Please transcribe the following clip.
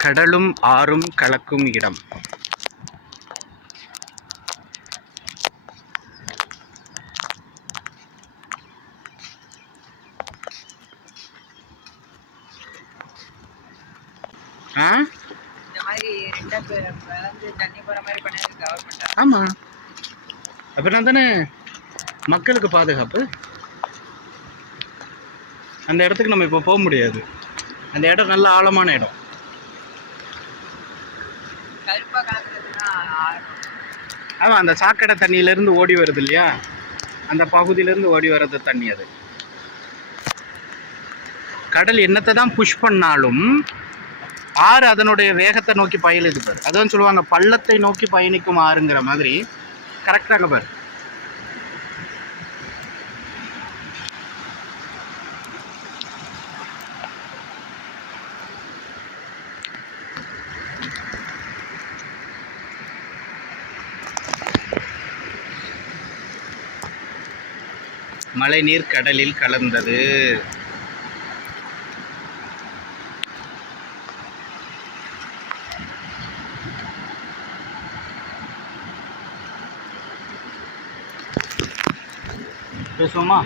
கடலும் ஆறும் கலக்கும் இடம். ஆமாம், அப்புறம் தானே மக்களுக்கு பாதுகாப்பு. அந்த இடத்துக்கு நம்ம இப்போ போக முடியாது. அந்த இடம் நல்ல ஆழமான இடம். ஆமாம், அந்த சாக்கடை தண்ணியிலேருந்து ஓடி வருது இல்லையா, அந்த பகுதியிலேருந்து ஓடி வர்றது தண்ணி. அது கடல் என்னத்தை தான் புஷ் பண்ணாலும் ஆறு அதனுடைய வேகத்தை நோக்கி பயணிது பாரு. அதான் சொல்லுவாங்க, பள்ளத்தை நோக்கி பயணிக்கும் ஆறுங்கிற மாதிரி. கரெக்டாக பாரு. மழை நீர் கடலில் கலந்தது. பேசுவோமா?